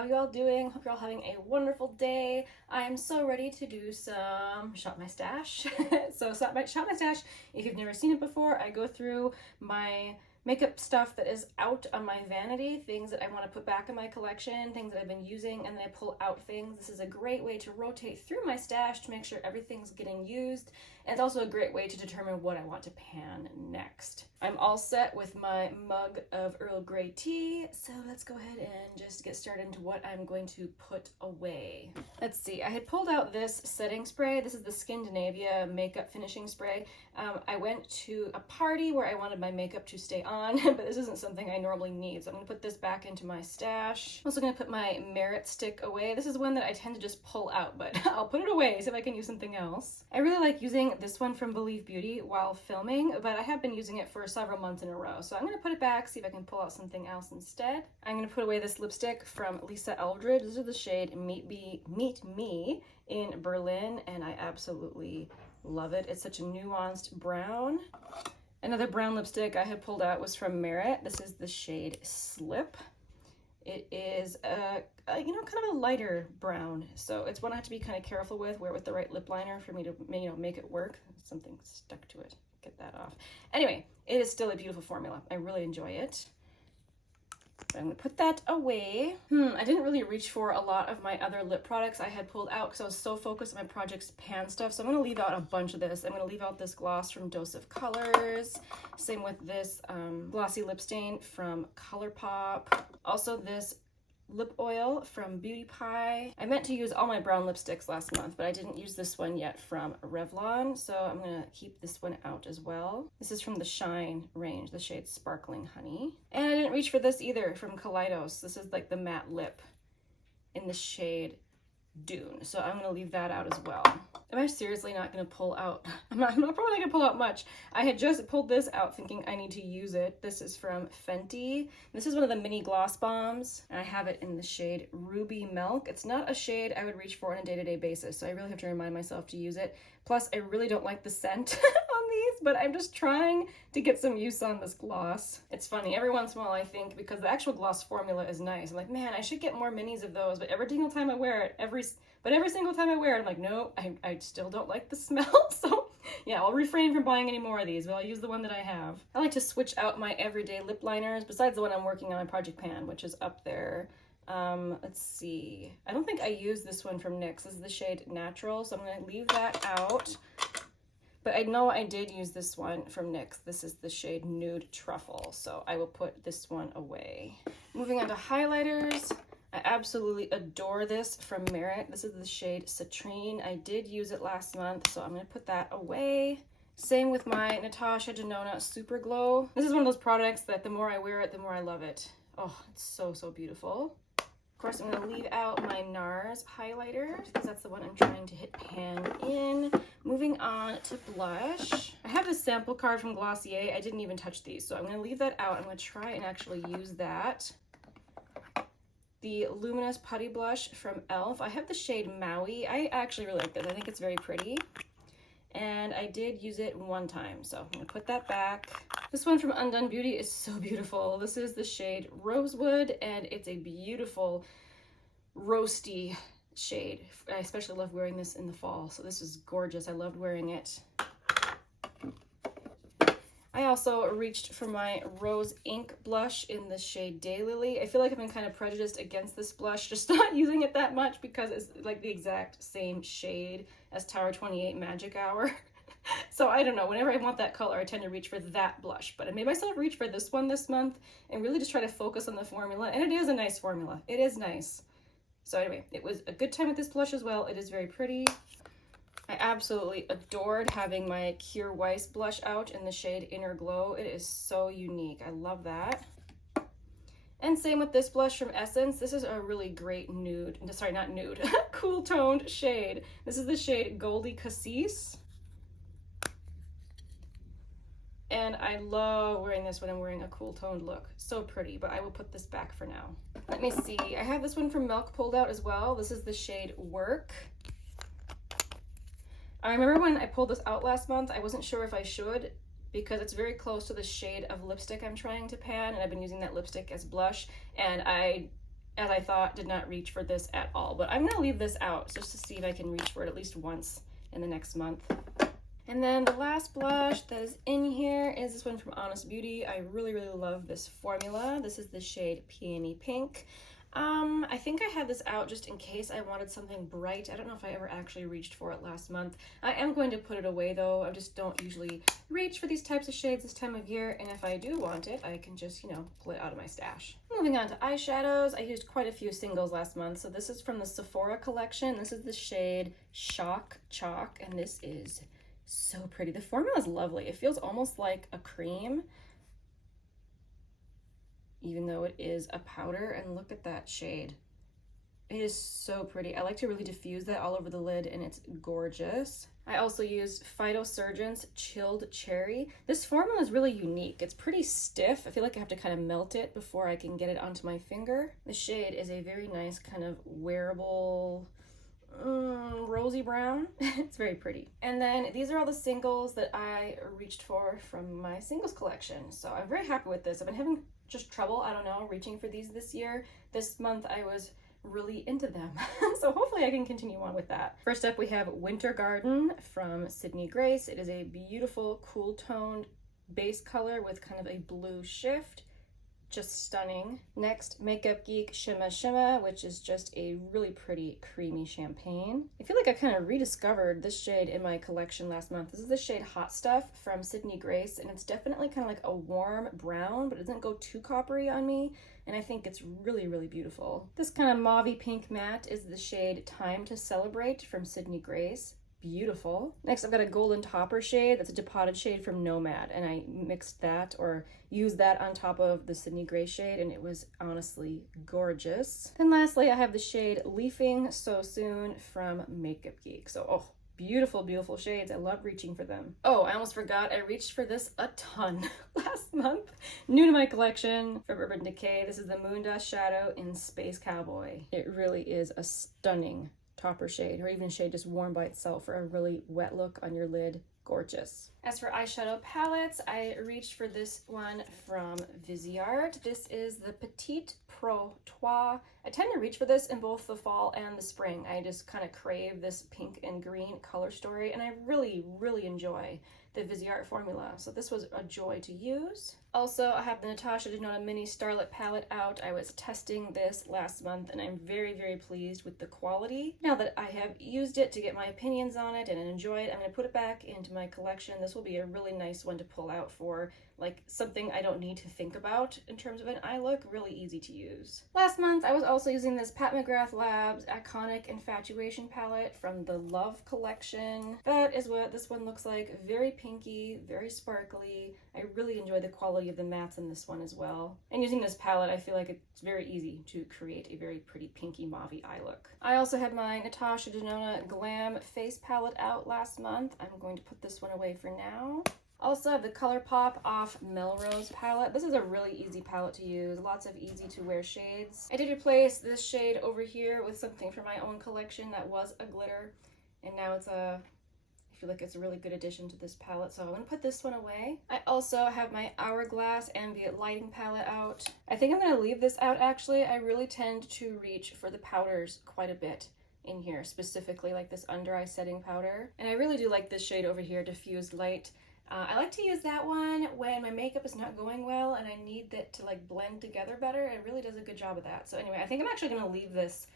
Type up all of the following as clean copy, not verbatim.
how you all doing? Hope you're all having a wonderful day. I am so ready to do some Shop My Stash. So Shop My Stash, if you've never seen it before, I go through my makeup stuff that is out on my vanity, things that I want to put back in my collection, things that I've been using, and then I pull out things. This is a great way to rotate through my stash to make sure everything's getting used, and it's also a great way to determine what I want to pan next. I'm all set with my mug of Earl Grey tea, so let's go ahead and just get started into what I'm going to put away. Let's see, I had pulled out this setting spray. This is the Scandinavia makeup finishing spray. I went to a party where I wanted my makeup to stay on, but this isn't something I normally need, so I'm going to put this back into my stash. I'm also going to put my Merit stick away. This is one that I tend to just pull out, but I'll put it away, see if I can use something else. I really like using this one from Believe Beauty while filming, but I have been using it for several months in a row, so I'm going to put it back, see if I can pull out something else instead. I'm going to put away this lipstick from Lisa Eldridge. This is the shade Meet Me in Berlin, and I absolutely love it. It's such a nuanced brown. Another brown lipstick I had pulled out was from Merit. This is the shade Slip. It is kind of a lighter brown, so it's one I have to be kind of careful with, wear it with the right lip liner for me to, make it work. Something stuck to it. Get that off. Anyway, it is still a beautiful formula. I really enjoy it. I'm going to put that away. I didn't really reach for a lot of my other lip products I had pulled out because I was so focused on my Project Pan stuff. So I'm going to leave out a bunch of this. I'm going to leave out this gloss from Dose of Colors. Same with this glossy lip stain from Colourpop. Also this lip oil from Beauty Pie. I meant to use all my brown lipsticks last month, but I didn't use this one yet from Revlon, so I'm gonna keep this one out as well. This is from the Shine range, the shade Sparkling Honey. And I didn't reach for this either from Kaleidos. This is like the matte lip in the shade Dune, so I'm gonna leave that out as well. Am I seriously not gonna pull out? I'm not probably not gonna pull out much. I had just pulled this out thinking I need to use it. This is from Fenty. This is one of the mini gloss bombs, and I have it in the shade Ruby Milk. It's not a shade I would reach for on a day-to-day basis, so I really have to remind myself to use it. Plus, I really don't like the scent on these, but I'm just trying to get some use on this gloss. It's funny, every once in a while I think, because the actual gloss formula is nice, I'm like, man, I should get more minis of those, but every single time I wear it, every single time I wear it, I'm like, no, I still don't like the smell. So yeah, I'll refrain from buying any more of these, but I'll use the one that I have. I like to switch out my everyday lip liners, besides the one I'm working on Project Pan, which is up there. Let's see. I don't think I used this one from NYX. This is the shade Natural, so I'm going to leave that out. But I know I did use this one from NYX. This is the shade Nude Truffle, so I will put this one away. Moving on to highlighters. I absolutely adore this from Merit. This is the shade Citrine. I did use it last month, so I'm going to put that away. Same with my Natasha Denona Super Glow. This is one of those products that the more I wear it, the more I love it. Oh, it's so, so beautiful. Of course, I'm going to leave out my NARS highlighter because that's the one I'm trying to hit pan in. Moving on to blush. I have this sample card from Glossier. I didn't even touch these, so I'm going to leave that out. I'm going to try and actually use that. The Luminous Putty Blush from e.l.f. I have the shade Maui. I actually really like this. I think it's very pretty. And I did use it one time, so I'm going to put that back. This one from Undone Beauty is so beautiful. This is the shade Rosewood, and it's a beautiful roasty shade. I especially love wearing this in the fall, so this is gorgeous. I loved wearing it. I also reached for my Rose Ink blush in the shade Daylily. I feel like I've been kind of prejudiced against this blush, just not using it that much because it's like the exact same shade as Tower 28 Magic Hour. So I don't know, whenever I want that color, I tend to reach for that blush. But I made myself reach for this one this month and really just try to focus on the formula. And it is a nice formula. It is nice. So anyway, it was a good time with this blush as well. It is very pretty. I absolutely adored having my Kjaer Weis blush out in the shade Inner Glow. It is so unique. I love that. And same with this blush from Essence. This is a really great nude, sorry, not nude, cool toned shade. This is the shade Goldie Cassis. And I love wearing this when I'm wearing a cool toned look. So pretty, but I will put this back for now. Let me see. I have this one from Milk pulled out as well. This is the shade Work. I remember when I pulled this out last month, I wasn't sure if I should because it's very close to the shade of lipstick I'm trying to pan, and I've been using that lipstick as blush, and I as I thought, did not reach for this at all. But I'm gonna leave this out just to see if I can reach for it at least once in the next month. And then the last blush that is in here is this one from Honest Beauty. I really, really love this formula. This is the shade Peony Pink. I think I had this out just in case I wanted something bright. I don't know if I ever actually reached for it last month. I am going to put it away though. I just don't usually reach for these types of shades this time of year, and if I do want it, I can just, you know, pull it out of my stash. Moving on to eyeshadows, I used quite a few singles last month. So this is from the Sephora collection. This is the shade Choc, and this is so pretty. The formula is lovely. It feels almost like a cream, even though it is a powder, and look at that shade. It is so pretty. I like to really diffuse that all over the lid, and it's gorgeous. I also used Phytosurgence Chilled Cherry. This formula is really unique. It's pretty stiff. I feel like I have to kind of melt it before I can get it onto my finger. The shade is a very nice kind of wearable rosy brown. It's very pretty. And then these are all the singles that I reached for from my singles collection. So I'm very happy with this. I've been having just trouble, I don't know, reaching for these this year. This month I was really into them. So hopefully I can continue on with that. First up we have Winter Garden from Sydney Grace. It is a beautiful cool toned base color with kind of a blue shift. Just stunning. Next, Makeup Geek Shimma, which is just a really pretty creamy champagne. I feel like I kind of rediscovered this shade in my collection last month. This is the shade Hot Stuff from Sydney Grace, and it's definitely kind of like a warm brown, but it doesn't go too coppery on me, and I think it's really, really beautiful. This kind of mauve-y pink matte is the shade Time to Celebrate from Sydney Grace. Beautiful. Next, I've got a golden topper shade. That's a depotted shade from Nomad, and I mixed that or used that on top of the Sydney Grace shade, and it was honestly gorgeous. And lastly, I have the shade Leafing So Soon from Makeup Geek. So, oh, beautiful, beautiful shades. I love reaching for them. Oh, I almost forgot. I reached for this a ton last month. New to my collection from Urban Decay. This is the Moondust shadow in Space Cowboy. It really is a stunning topper shade, or even a shade just worn by itself for a really wet look on your lid. Gorgeous. As for eyeshadow palettes, I reached for this one from Viseart. This is the Petit Pro Trois. I tend to reach for this in both the fall and the spring. I just kind of crave this pink and green color story, and I really, really enjoy the Viseart formula. So this was a joy to use. Also, I have the Natasha Denona Mini Starlette palette out. I was testing this last month, and I'm very, very pleased with the quality. Now that I have used it to get my opinions on it and enjoy it, I'm going to put it back into my collection. This will be a really nice one to pull out for like something I don't need to think about in terms of an eye look. Really easy to use. Last month, I was also using this McGrath Labs Iconic Infatuation palette from the Love collection. That is what this one looks like. Very pinky, very sparkly. I really enjoy the quality of the mattes in this one as well. And using this palette, I feel like it's very easy to create a very pretty pinky mauvey eye look. I also had my Natasha Denona Glam face palette out last month. I'm going to put this one away for now. Also have the Colourpop Off Melrose palette. This is a really easy palette to use. Lots of easy to wear shades. I did replace this shade over here with something from my own collection that was a glitter, and now it's I feel like it's a really good addition to this palette, so I'm going to put this one away. I also have my Hourglass Ambient Lighting palette out. I think I'm going to leave this out actually. I really tend to reach for the powders quite a bit in here, specifically like this under eye setting powder. And I really do like this shade over here, Diffused Light. I like to use that one when my makeup is not going well and I need that to like blend together better. It really does a good job of that. So anyway, I think I'm actually going to leave this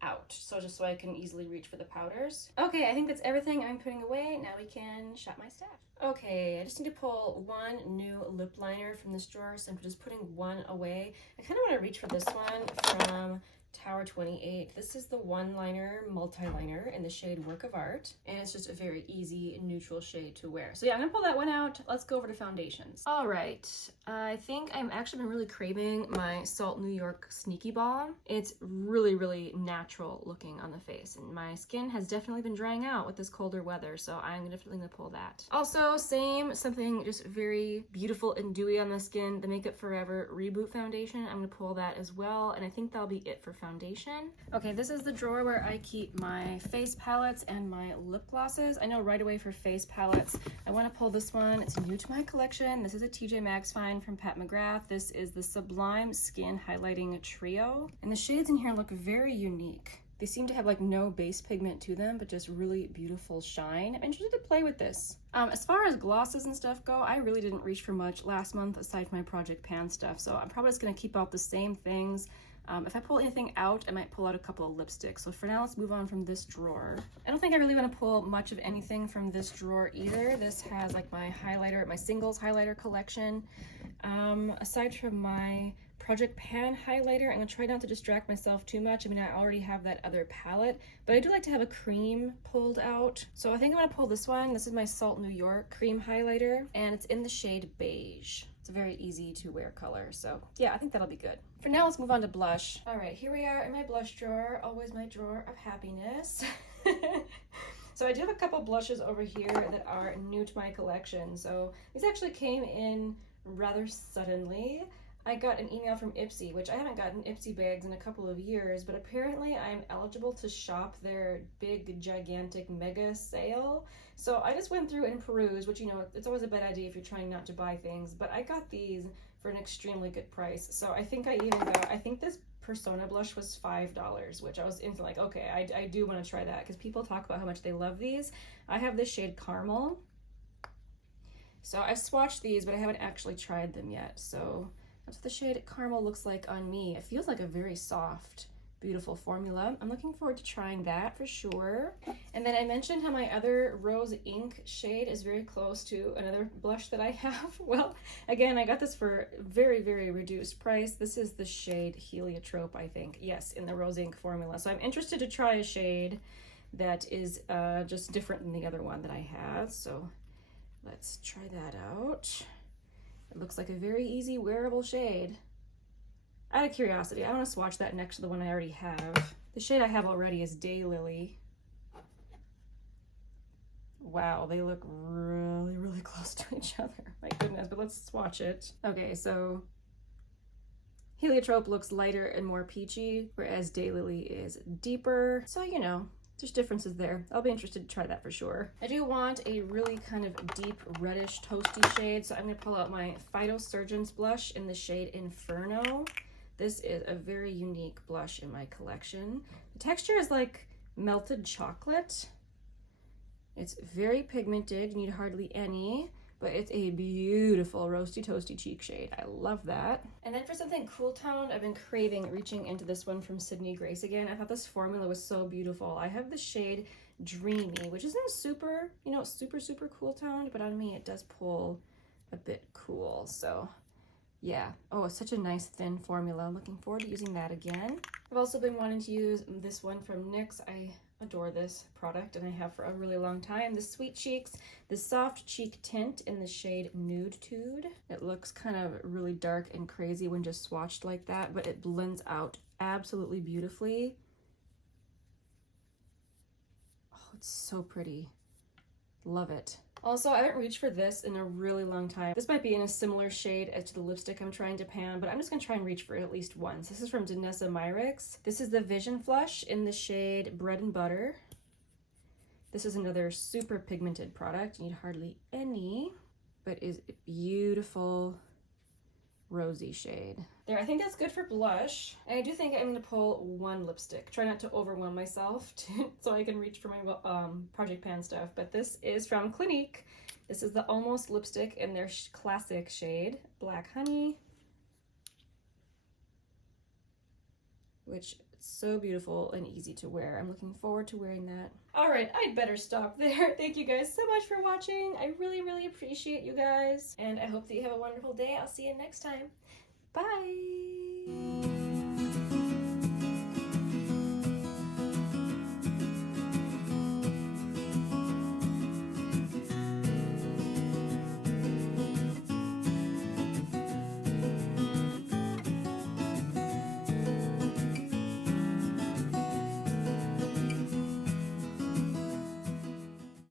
out, so just so I can easily reach for the powders. Okay, I think that's everything I'm putting away. Now we can shop my stash. Okay, I just need to pull one new lip liner from this drawer, so I'm just putting one away. I kind of want to reach for this one from Tower 28. This is the one liner multi-liner in the shade Work of Art, and it's just a very easy neutral shade to wear. So yeah, I'm gonna pull that one out. Let's go over to foundations. All right, I think I'm actually been really craving my Salt New York Sneaky Balm. It's really, really natural looking on the face, and my skin has definitely been drying out with this colder weather, so I'm definitely gonna pull that. Also, something just very beautiful and dewy on the skin, the Makeup Forever Reboot foundation. I'm gonna pull that as well, and I think that'll be it for foundation. foundation. Okay, this is the drawer where I keep my face palettes and my lip glosses. I know right away for face palettes, I want to pull this one. It's new to my collection. This is a TJ Maxx find from Pat McGrath. This is the Sublime Skin Highlighting Trio. And the shades in here look very unique. They seem to have like no base pigment to them, but just really beautiful shine. I'm interested to play with this. As far as glosses and stuff go, I really didn't reach for much last month aside from my Project Pan stuff, so I'm probably just gonna keep out the same things. If I pull anything out, I might pull out a couple of lipsticks. So for now, let's move on from this drawer. I don't think I really want to pull much of anything from this drawer either. This has like my highlighter, my singles highlighter collection. Aside from my Project Pan highlighter, I'm gonna try not to distract myself too much. I mean, I already have that other palette, but I do like to have a cream pulled out. So I think I'm gonna pull this one. This is my Salt New York cream highlighter, and it's in the shade Beige. It's a very easy to wear color. So yeah, I think that'll be good. For now, let's move on to blush. All right, here we are in my blush drawer, always my drawer of happiness. So I do have a couple blushes over here that are new to my collection. So these actually came in rather suddenly. I got an email from Ipsy, which I haven't gotten Ipsy bags in a couple of years, but apparently I'm eligible to shop their big, gigantic mega sale. So I just went through and perused, which, you know, it's always a bad idea if you're trying not to buy things, but I got these for an extremely good price. So I think I even got, I think this Persona blush was $5, which I was into like, okay, I do want to try that because people talk about how much they love these. I have this shade Carmel. So I've swatched these, but I haven't actually tried them yet. So that's what the shade Carmel looks like on me. It feels like a very soft, beautiful formula. I'm looking forward to trying that for sure. And then I mentioned how my other Rose Ink shade is very close to another blush that I have. Well, again, I got this for very, very reduced price. This is the shade Heliotrope, I think. Yes, in the Rose Ink formula. So I'm interested to try a shade that is just different than the other one that I have. So let's try that out. It looks like a very easy wearable shade. Out of curiosity, I want to swatch that next to the one I already have. The shade I have already is Daylily. Wow, they look really, really close to each other. My goodness, but let's swatch it. Okay, so Heliotrope looks lighter and more peachy, whereas Daylily is deeper. So, you know, there's differences there. I'll be interested to try that for sure. I do want a really kind of deep reddish toasty shade, so I'm gonna pull out my Phytosurgence blush in the shade Inferno. This is a very unique blush in my collection. The texture is like melted chocolate. It's very pigmented, you need hardly any, but it's a beautiful roasty toasty cheek shade. I love that. And then for something cool toned, I've been craving reaching into this one from Sydney Grace again. I thought this formula was so beautiful. I have the shade Dreamy, which isn't super, you know, super cool toned, but on me it does pull a bit cool. So yeah, oh, it's such a nice thin formula. I'm looking forward to using that again. I've also been wanting to use this one from NYX. I adore this product and I have for a really long time. The Sweet Cheeks, the soft cheek tint in the shade Nude Tude. It looks kind of really dark and crazy when just swatched like that, but it blends out absolutely beautifully. Oh, it's so pretty. Love it. Also, I haven't reached for this in a really long time. This might be in a similar shade as to the lipstick I'm trying to pan, but I'm just gonna try and reach for it at least once. This is from Danessa Myricks. This is the Vision Flush in the shade Bread and Butter. This is another super pigmented product. You need hardly any, but is a beautiful rosy shade. There, I think that's good for blush. And I do think I'm gonna pull one lipstick. Try not to overwhelm myself so I can reach for my Project Pan stuff. But this is from Clinique. This is the Almost lipstick in their classic shade, Black Honey, which is so beautiful and easy to wear. I'm looking forward to wearing that. All right, I'd better stop there. Thank you guys so much for watching. I really, really appreciate you guys. And I hope that you have a wonderful day. I'll see you next time. Bye.